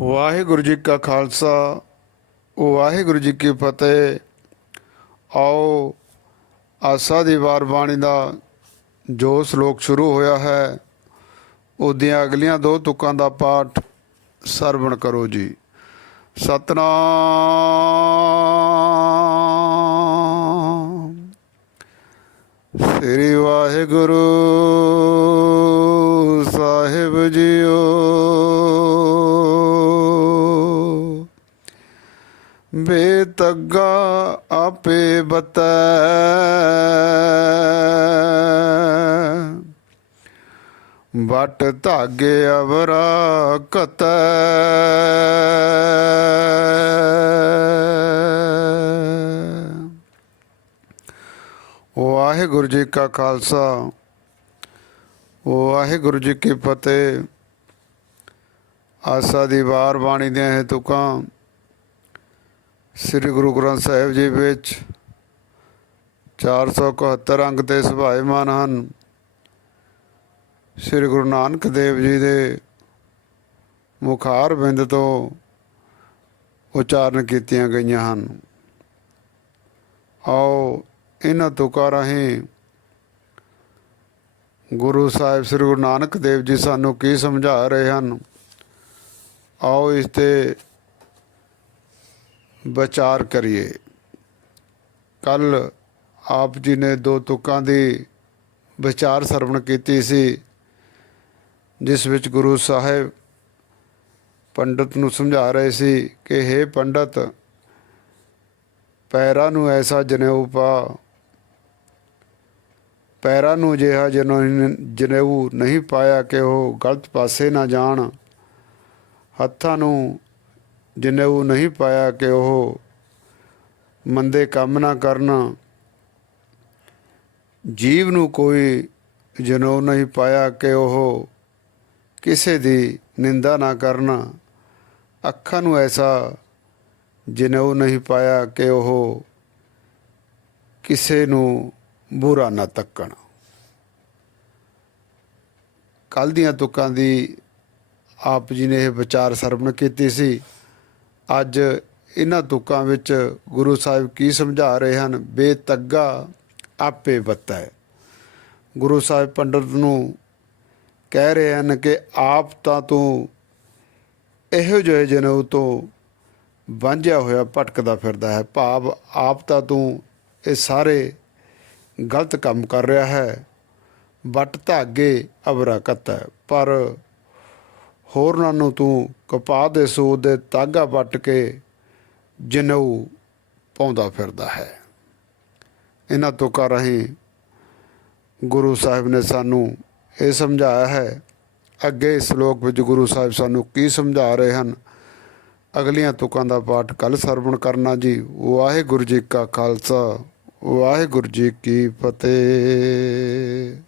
ਵਾਹਿਗੁਰੂ ਜੀ ਕਾ ਖਾਲਸਾ, ਵਾਹਿਗੁਰੂ ਜੀ ਕੀ ਫਤਿਹ। ਆਓ, ਆਸਾ ਦੀ ਵਾਰ ਬਾਣੀ ਦਾ ਜੋ ਸ਼ਲੋਕ ਸ਼ੁਰੂ ਹੋਇਆ ਹੈ, ਉਹਦੀਆਂ ਅਗਲੀਆਂ ਦੋ ਤੁਕਾਂ ਦਾ ਪਾਠ ਸਰਵਣ ਕਰੋ ਜੀ। ਸਤਨਾਮ। ਸ੍ਰੀ ਵਾਹਿਗੁਰੂ। ਬੇਤਗਾ ਆਪੇ ਬਤੈ। ਵਟ ਧਾਗੇ ਅਵਰਾ ਕਤੈ। ਵਾਹਿਗੁਰੂ ਜੀ ਕਾ ਖਾਲਸਾ, ਵਾਹਿਗੁਰੂ ਜੀ ਕੀ ਫਤਿਹ। ਆਸਾ ਦੀ ਵਾਰ ਬਾਣੀ ਦੀਆਂ ਇਹ ਤੁਕਾਂ ਸ੍ਰੀ ਗੁਰੂ ਗ੍ਰੰਥ ਸਾਹਿਬ ਜੀ ਵਿੱਚ 471 ਅੰਗ ਤੇ ਸੁਭਾਏਮਾਨ ਹਨ। ਸ੍ਰੀ ਗੁਰੂ ਨਾਨਕ ਦੇਵ ਜੀ ਦੇ ਮੁਖਾਰ ਬਿੰਦ ਤੋਂ ਉਚਾਰਨ ਕੀਤੀਆਂ ਗਈਆਂ ਹਨ। ਆਓ ਇਹਨਾਂ ਤੁਕਾਂ ਰਾਹੀਂ ਗੁਰੂ ਸਾਹਿਬ ਸ੍ਰੀ ਗੁਰੂ ਨਾਨਕ ਦੇਵ ਜੀ ਸਾਨੂੰ ਕੀ ਸਮਝਾ ਰਹੇ ਹਨ? ਆਓ ਇਸ ਤੇ ਵਿਚਾਰ ਕਰੀਏ। ਕੱਲ ਆਪ ਜੀ ਨੇ ਦੋ ਤੁਕਾਂ ਦੀ ਵਿਚਾਰ ਸਰਵਣ ਕੀਤੀ ਸੀ, ਜਿਸ ਵਿੱਚ ਗੁਰੂ ਸਾਹਿਬ ਪੰਡਤ ਨੂੰ ਸਮਝਾ ਰਹੇ ਸੀ ਕਿ हे ਪੰਡਤ, ਪੈਰਾਂ ਨੂੰ ਐਸਾ ਜਨੇਊ ਪਾ। ਪੈਰਾਂ ਨੂੰ ਜਿਹਾ ਜਨੇਊ ਜਨੇਊ ਨਹੀਂ ਪਾਇਆ ਕਿ ਉਹ ਗਲਤ ਪਾਸੇ ਨਾ ਜਾਣ। ਹੱਥਾਂ ਨੂੰ ਜਨੇਊ ਨਹੀਂ ਪਾਇਆ ਕਿ ਉਹ ਮੰਦੇ ਕੰਮ ਨਾ ਕਰਨ। ਜੀਵ ਨੂੰ ਕੋਈ ਜਨੇਊ ਨਹੀਂ ਪਾਇਆ ਕਿ ਉਹ ਕਿਸੇ ਦੀ ਨਿੰਦਾ ਨਾ ਕਰਨ। ਅੱਖਾਂ ਨੂੰ ਐਸਾ ਜਨੇਊ ਨਹੀਂ ਪਾਇਆ ਕਿ ਉਹ ਕਿਸੇ ਨੂੰ ਬੁਰਾ ਨਾ ਤੱਕਣ। ਕੱਲ ਦੀਆਂ ਤੁਕਾਂ ਦੀ ਆਪ ਜੀ ਨੇ ਇਹ ਵਿਚਾਰ ਸਰਵਣ ਕੀਤੀ ਸੀ। ਅੱਜ ਇਹਨਾਂ ਤੁਕਾਂ ਵਿੱਚ ਗੁਰੂ ਸਾਹਿਬ ਕੀ ਸਮਝਾ ਰਹੇ ਹਨ? ਬੇਤੱਗਾ ਆਪੇ ਬੱਤੈ ਗੁਰੂ ਸਾਹਿਬ ਪੰਡਤ ਨੂੰ ਕਹਿ ਰਹੇ ਹਨ ਕਿ ਆਪ ਤਾਂ ਤੂੰ ਇਹੋ ਜਿਹੇ ਜਨੇਊ ਤੋਂ ਵਾਂਝਿਆ ਹੋਇਆ ਭਟਕਦਾ ਫਿਰਦਾ ਹੈ। ਭਾਵ ਆਪ ਤਾਂ ਤੂੰ ਇਹ ਸਾਰੇ ਗਲਤ ਕੰਮ ਕਰ ਰਿਹਾ ਹੈ। ਵੱਟ ਧਾਗੇ ਅਵਰਾ ਹੈ ਪਰ ਹੋਰਨਾਂ ਨੂੰ ਤੂੰ ਕਪਾਹ ਦੇ ਸੂਤ ਦੇ ਤਾਗਾ ਵੱਟ ਕੇ ਜਨੇਊ ਪਾਉਂਦਾ ਫਿਰਦਾ ਹੈ। ਇਹਨਾਂ ਤੁਕਾਂ ਰਾਹੀਂ ਗੁਰੂ ਸਾਹਿਬ ਨੇ ਸਾਨੂੰ ਇਹ ਸਮਝਾਇਆ ਹੈ, ਅੱਗੇ ਇਸ ਸ਼ਲੋਕ ਵਿੱਚ ਗੁਰੂ ਸਾਹਿਬ ਸਾਨੂੰ ਕੀ ਸਮਝਾ ਰਹੇ ਹਨ? ਅਗਲੀਆਂ ਤੁਕਾਂ ਦਾ ਪਾਠ ਕੱਲ ਸਰਵਣ ਕਰਨਾ ਜੀ। ਵਾਹਿਗੁਰੂ ਜੀ ਕਾ ਖਾਲਸਾ, ਵਾਹਿਗੁਰੂ ਜੀ ਕੀ ਫਤਿਹ।